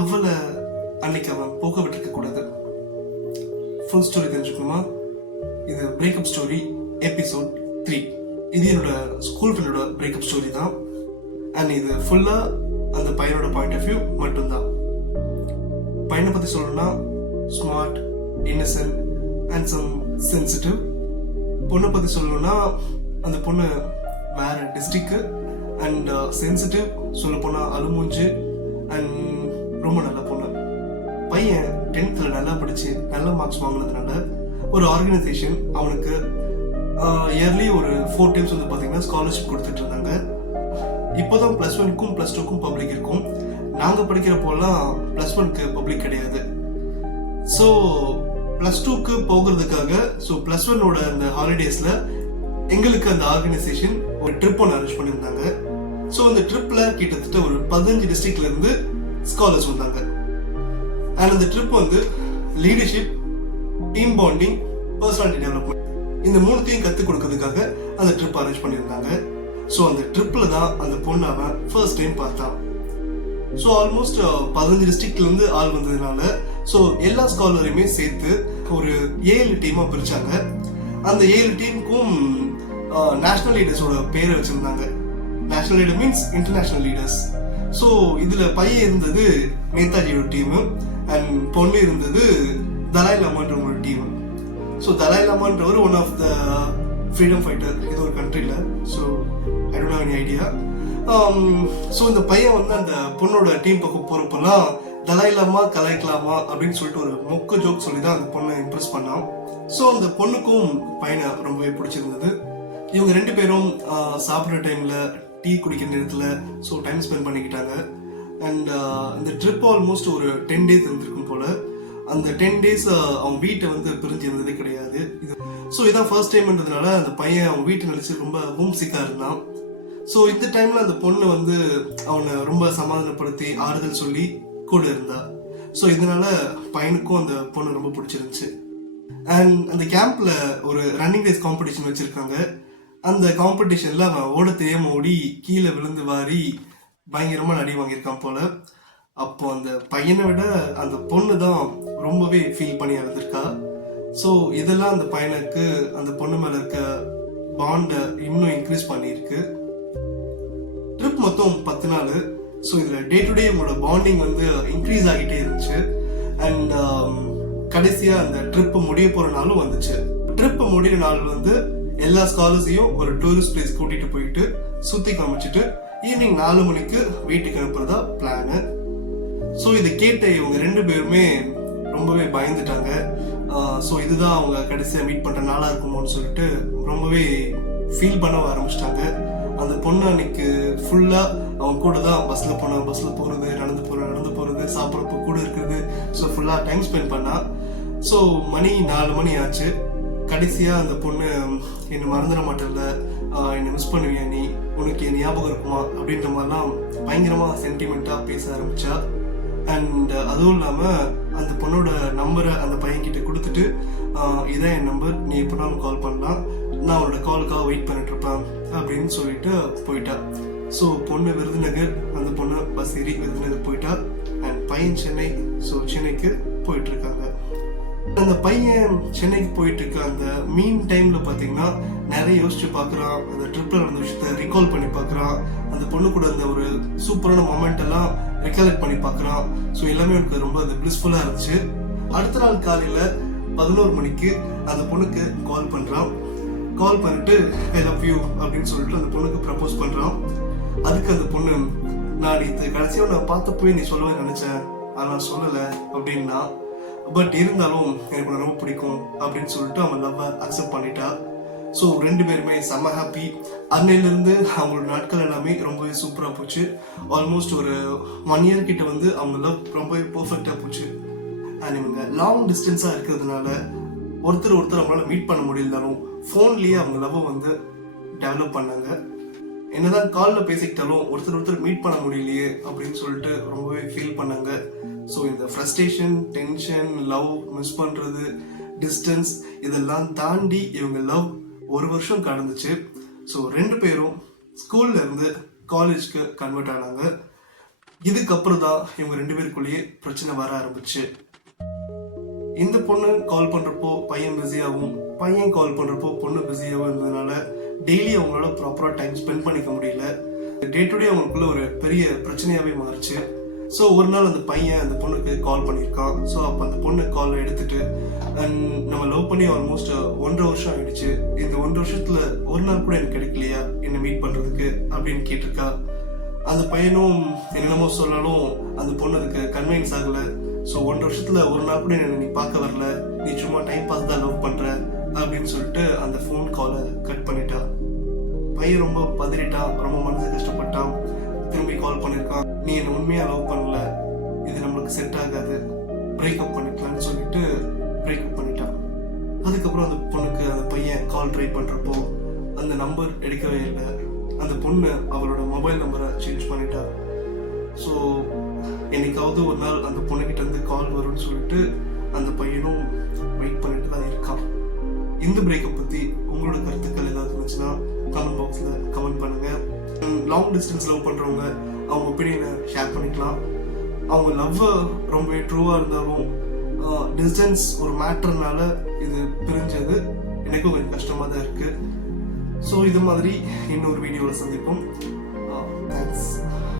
அவளை அன்னைக்கு அவன் போக விட்டுருக்க கூடாது. ஃபுல் ஸ்டோரி தெரிஞ்சுக்கணுமா? இது பிரேக்கப் ஸ்டோரி எபிசோட் 3. இது என்னோட ஸ்கூல் ஃப்ரெண்டோட பிரேக்கப் ஸ்டோரி தான். அண்ட் இது ஃபுல்லா அந்த பையனோட பாயிண்ட் ஆஃப் வியூ மட்டும்தான். பையனை பத்தி சொல்லணும்னா smart, innocent and some sensitive. பொண்ணை பத்தி சொல்லணும்னா அந்த பொண்ணு வேற டிஸ்ட்ரிக்ட் அண்ட் சென்சிட்டிவ், சொல்ல போனா அலுமூஞ்சு அண்ட் ரொம்ப நல்ல பொண்ணு. பையன் 10th நல்லா படிச்சு நல்ல மார்க்ஸ் வாங்கினதுனால ஒரு ஆர்கனைசேஷன் அவனுக்கு இயர்லி ஒரு 4 times வந்து பாத்தீங்கன்னா ஸ்காலர்ஷிப் கொடுத்துட்டு இருந்தாங்க. இப்போதான் +1க்கும் +2க்கும் பப்ளிக் இருக்கும். நாங்க படிக்கிறப்போலாம் +1க்கு பப்ளிக் கிடையாது. ஸோ +2க்கு போகிறதுக்காக +1ஓட அந்த ஹாலிடேஸ்ல எங்களுக்கு அந்த ஆர்கனைசேஷன் ஒரு ட்ரிப் ஒன்று அரேஞ்ச் பண்ணியிருந்தாங்க. ஸோ அந்த ட்ரிப்ல கிட்டத்தட்ட ஒரு 15 டிஸ்ட்ரிக்ட்ல இருந்து ஸ்காலர்ஸ் வந்தாங்க. அண்ட் அந்த ட்ரிப் வந்து leadership, team bonding, personality development இந்த 3த்தையும் கற்றுக் கொடுக்கறதுக்காக அந்த ட்ரிப் அரேஞ்ச் பண்ணியிருந்தாங்க. ஸோ அந்த ட்ரிப்ல தான் அந்த பொண்ணு அவன் ஃபர்ஸ்ட் டைம் பார்த்தான். ஸோ ஆல்மோஸ்ட் 15 டிஸ்ட்ரிக்ட்ல இருந்து ஆள் வந்ததுனால ஸோ எல்லா ஸ்காலரையுமே சேர்த்து ஒரு 7 டீமா பிரிச்சாங்க. அந்த 7 டீமுக்கும் நேஷனல் லீடர்ஸோட பேரை வச்சிருந்தாங்க. National leader means international leaders. So இதுல பையன் இருந்தது நேதாஜியோட டீமு அண்ட் பொண்ணு இருந்தது தலாய் லாமான்ற ஒரு டீம். ஸோ தலாய் லாமான்றவர் one of the freedom fighter இது ஒரு கண்ட்ரியில். So I don't have any idea. So இந்த பையன் வந்து அந்த பொண்ணோட டீம் பக்கம் போகிறப்பெல்லாம் தலாய் லாமா கலாய்க்கலாமா அப்படின்னு சொல்லிட்டு ஒரு மொக்க ஜோக் சொல்லி தான் அந்த பொண்ணை இம்ப்ரெஸ் பண்ணான். ஸோ அந்த பொண்ணுக்கும் பையனை ரொம்பவே பிடிச்சிருந்தது. இவங்க 2 பேரும் சாப்பிட்ற டைம்ல டீ குடிக்கிற நேரத்தில் ஸோ டைம் ஸ்பெண்ட் பண்ணிக்கிட்டாங்க. அண்ட் இந்த ட்ரிப் ஆல்மோஸ்ட் ஒரு 10 days இருந்திருக்கும் போல. அந்த 10 days அவன் வீட்டை வந்து பிரிஞ்சு இருந்ததே கிடையாது. ஸோ இதான் ஃபர்ஸ்ட் டைம்ன்றதுனால அந்த பையன் அவன் வீட்டை நினைச்சு ரொம்ப ஹோம் சிக்கா இருந்தான். ஸோ இந்த டைம்ல அந்த பொண்ணு வந்து அவனை ரொம்ப சமாதானப்படுத்தி ஆறுதல் சொல்லி கூட இருந்தா. ஸோ இதனால பையனுக்கும் அந்த பொண்ணு ரொம்ப பிடிச்சிருந்துச்சு. அண்ட் அந்த கேம்ப்ல ஒரு ரன்னிங் ரேஸ் காம்படிஷன் வச்சிருக்காங்க. அந்த காம்படிஷன்ல அவன் ஓட தெரியாம ஓடி கீழே விழுந்து வாரி பயங்கரமா அடி வாங்கியிருக்கான் போல. அப்போ அந்த பையனை விட அந்த பொண்ணு தான் ரொம்பவே ஃபீல் பண்ணி இருந்திருக்கா. ஸோ இதெல்லாம் அந்த பையனுக்கு அந்த பொண்ணு மேல இருக்க பாண்டை இன்னும் இன்க்ரீஸ் பண்ணியிருக்கு. ட்ரிப் மொத்தம் 10 நாள். ஸோ இதுல டே டு டே உங்களோட பாண்டிங் வந்து இன்க்ரீஸ் ஆகிட்டே இருந்துச்சு. அண்ட் கடைசியா அந்த ட்ரிப் முடிய போற நாளும் வந்துச்சு. ட்ரிப் முடிகிற நாள் வந்து எல்லா ஸ்காலர்ஸையும் ஒரு டூரிஸ்ட் பிளேஸ் கூட்டிட்டு போயிட்டு சுத்தி காமிச்சிட்டு ஈவினிங் 4 மணிக்கு வீட்டுக்கு அனுப்புறதா பிளானு. ஸோ இதை கேட்ட இவங்க 2 பேருமே ரொம்பவே பயந்துட்டாங்க. ஸோ இதுதான் அவங்க கடைசியாக மீட் பண்ற நாளா இருக்குமோன்னு சொல்லிட்டு ரொம்பவே ஃபீல் பண்ண ஆரம்பிச்சிட்டாங்க. அந்த பொண்ணு அன்னைக்கு ஃபுல்லா அவங்க கூட தான் பஸ்ல போறது, நடந்து போறது, சாப்பிட்றப்ப கூட இருக்கிறது. ஸோ ஃபுல்லா டைம் ஸ்பெண்ட் பண்ணா. ஸோ மணி 4 மணி ஆச்சு. கடைசியா அந்த பொண்ணு என்ன மறந்துட மாட்டேன்ல, என்னை மிஸ் பண்ணுவியா நீ, உனக்கு என் ஞாபகம் இருக்குமா அப்படின்ற மாதிரிலாம் பயங்கரமா சென்டிமெண்டா பேச ஆரம்பிச்சா. அண்ட் அதுவும் இல்லாம அந்த பொண்ணோட நம்பரை அந்த பையன் கிட்ட கொடுத்துட்டு இதான் என் நம்பர், நீ எப்படினாலும் கால் பண்ணலாம், நான் அவனோட காலுக்காக வெயிட் பண்ணிட்டு இருப்பேன் அப்படின்னு சொல்லிட்டு போயிட்டா. ஸோ பொண்ணு விருதுநகர், அந்த பொண்ணு பஸ் ஏறி விருதுநகர் போயிட்டா. அண்ட் பையன் சென்னை. ஸோ சென்னைக்கு போயிட்டு இருக்காங்க. அந்த பையன் சென்னைக்கு போயிட்டு இருக்க அந்த மீன் டைம்ல பாத்தீங்கன்னா நிறைய யோசிச்சு பாக்குறான். அந்த ட்ரிப்ல நடந்த விஷயத்த ரீகால் பண்ணி பாக்குறான். அந்த பொண்ணு கூட அந்த ஒரு சூப்பரான மொமெண்ட் எல்லாம் ரெக்கலெக்ட் பண்ணி பாக்குறான். ஸோ எல்லாமே எனக்கு ரொம்ப அது பிளிஸ்ஃபுல்லா இருந்துச்சு. அடுத்த நாள் காலையில 11 மணிக்கு அந்த பொண்ணுக்கு கால் பண்றான். கால் பண்ணிட்டு ஐ லவ் யூ அப்படின்னு சொல்லிட்டு அந்த பொண்ணுக்கு ப்ரப்போஸ் பண்றான். அதுக்கு அந்த பொண்ணு, நான் நேற்று கடைசியாக நான் பார்த்தப்போய் நீ சொல்லவே நினைச்சேன், ஆனா சொல்லல அப்படின்னா, பட் இருந்தாலும் எனக்கு ரொம்ப பிடிக்கும் அப்படின்னு சொல்லிட்டு அவன் லவ் அக்செப்ட் பண்ணிட்டா. ஸோ 2 பேருமே செம்ம ஹாப்பி. அன்னையிலிருந்து அவங்களோட நாட்கள் எல்லாமே ரொம்பவே சூப்பராக போச்சு. ஆல்மோஸ்ட் ஒரு 1 year கிட்ட வந்து அவங்க லவ் ரொம்பவே பர்ஃபெக்டாக போச்சு. அண்ட் இவங்க லாங் டிஸ்டன்ஸாக இருக்கிறதுனால ஒருத்தர் அவங்களால மீட் பண்ண முடியலனாலும் ஃபோன்லேயே அவங்க லவ் வந்து டெவலப் பண்ணாங்க. என்னதான் காலில் பேசிக்கிட்டாலும் ஒருத்தர் மீட் பண்ண முடியலையே அப்படின்னு சொல்லிட்டு ரொம்பவே ஃபீல் பண்ணாங்க. ஸோ இந்த ஃப்ரஸ்ட்ரேஷன், டென்ஷன், லவ் மிஸ் பண்ணுறது, டிஸ்டன்ஸ் இதெல்லாம் தாண்டி இவங்க லவ் 1 வருஷம் கடந்துச்சு. ஸோ 2 பேரும் ஸ்கூல்ல இருந்து காலேஜ்க்கு கன்வெர்ட் ஆனாங்க. இதுக்கப்புறம் தான் இவங்க 2 பேருக்குள்ளேயே பிரச்சனை வர ஆரம்பிச்சு. இந்த பொண்ணு கால் பண்றப்போ பையன் பிஸியாகவும், பையன் கால் பண்றப்போ பொண்ணு பிஸியாகவும் இருந்ததுனால டெய்லி அவங்களால ப்ராப்பரா டைம் ஸ்பெண்ட் பண்ணிக்க முடியல. டே டு டே அவங்களுக்குள்ள ஒரு பெரிய பிரச்சனையாவே மாறுச்சு. ஸோ ஒரு நாள் அந்த பையன் அந்த பொண்ணுக்கு கால் பண்ணியிருக்கான். ஸோ அப்போ அந்த பொண்ணு கால் எடுத்துட்டு, நம்ம லவ் பண்ணி ஆல்மோஸ்ட் 1.5 வருஷம் ஆயிடுச்சு, இந்த 1 வருஷத்துல ஒரு நாள் கூட எனக்கு கிடைக்கலையா என்ன மீட் பண்றதுக்கு அப்படின்னு கேட்டிருக்கா. அந்த பையனும் என்னென்னமோ சொன்னாலும் அந்த பொண்ணு அதுக்கு கன்வின்ஸ் ஆகல. ஸோ 1 வருஷத்துல ஒரு நாள் கூட என்ன நீ பார்க்க வரல, நீ சும்மா டைம் பாஸ் தான் லவ் பண்ற அப்படின்னு சொல்லிட்டு அந்த ஃபோன் காலை கட் பண்ணிட்டா. பையன் ரொம்ப பதறிட்டான், ரொம்ப மனசு கஷ்டப்பட்டான். திரும்பி கால் பண்ணிருக்கான், நீ என்ன உண்மையா லவ் பண்ணல, இது நம்மளுக்கு செட் ஆகாது, பிரேக்அப் பண்ணிக்கலாம்னு சொல்லிட்டு பிரேக்அப் பண்ணிட்டான். அதுக்கப்புறம் அந்த பொண்ணுக்கு அந்த பையன் கால் ட்ரை பண்றப்போ அந்த நம்பர் எடுக்கவே இல்லை. அந்த பொண்ணு அவளோட மொபைல் நம்பரை சேஞ்ச் பண்ணிட்டா. ஸோ என்னைக்காவது ஒரு நாள் அந்த பொண்ணுகிட்ட இருந்து கால் வரும்னு சொல்லிட்டு அந்த பையனும் வெயிட் பண்ணிட்டு தான் இருக்கான். இந்த பிரேக்கப் பத்தி உங்களோட கருத்துக்கள் ஏதாவது இருந்துச்சுன்னா கமெண்ட் பாக்ஸ்ல கமெண்ட் பண்ணுங்க. லாங் டிஸ்டன்ஸ் லவ் பண்றவங்க அவங்க ஒப்பீனியனை ஷேர் பண்ணிக்கலாம். அவங்க லவ் ரொம்ப ட்ரூவா இருந்தாலும் டிஸ்டன்ஸ் ஒரு மேட்டர்னால இது பிரிஞ்சது எனக்கும் கொஞ்சம் கஷ்டமா தான் இருக்கு. ஸோ இது மாதிரி இன்னொரு வீடியோவில் சந்திப்போம். தேங்க்ஸ்.